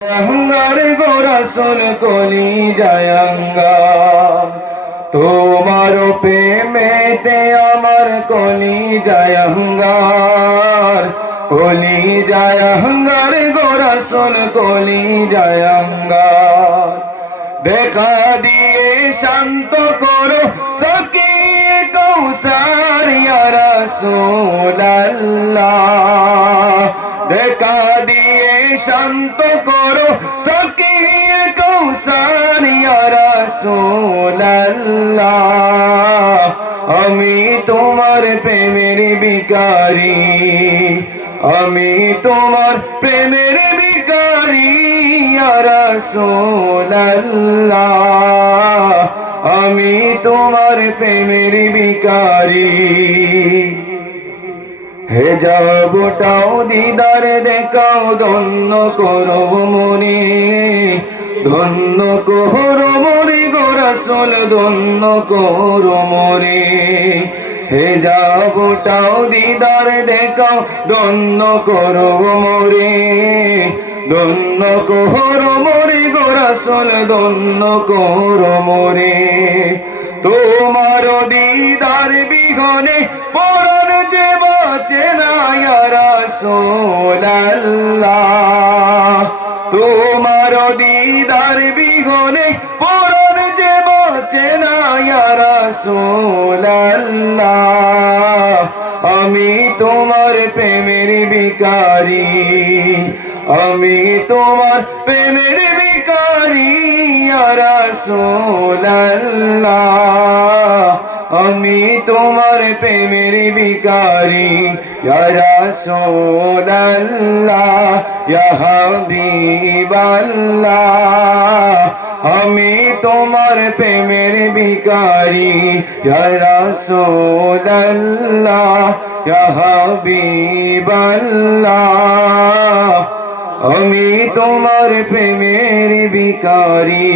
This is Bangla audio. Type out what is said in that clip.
অহংকার গোরাসুল কলি জায়ঙ্গার তোমার প্রেমেতে আমার কলি জায়ঙ্গার কলি জায়ঙ্গার গোরাসুল কলি জায়ঙ্গার দেখা দিয়ে শান্ত করো সকিয়ে কৌসার ইয়া রাসূলুল্লাহ দেখা দিয়ে শান্ত করো সকিয়ে কৌসার ইয়া রাসূলুল্লাহ আমি তোমার প্রেমের ভিখারি আমি তোমার প্রেমের ভিখারি ইয়া রাসূলুল্লাহ আমি তোমার প্রেমের ভিখারি হে যাবটাও দিদার দেখাও ধন্য করো মনে ধন্য করো মরে গো রাসূল ধন্য করো মরে হে যাবটাও দিদার দেখাও ধন্য করো মরে ধন্য করো মরে গো রাসূল ধন্য করো মরে তোমার দিদার বিহনে পরাণ যে বাঁচে না ইয়া রাসূলুল্লাহ তোমার দিদার বিহনে পরাণ যে বাঁচে না ইয়া রাসূলুল্লাহ আমি তোমার প্রেমের ভিখারি আমি তোমার প্রেমের ভিখারি ইয়া রাসূলুল্লাহ আমি তোমার প্রেমের ভিখারি ইয়া রাসূলুল্লাহ ইয়া হাবিবাল্লাহ আমি তোমার প্রেমের ভিখারি ইয়া রাসূলুল্লাহ ইয়া হাবিবাল্লাহ আমি তোমার প্রেমের ভিখারি।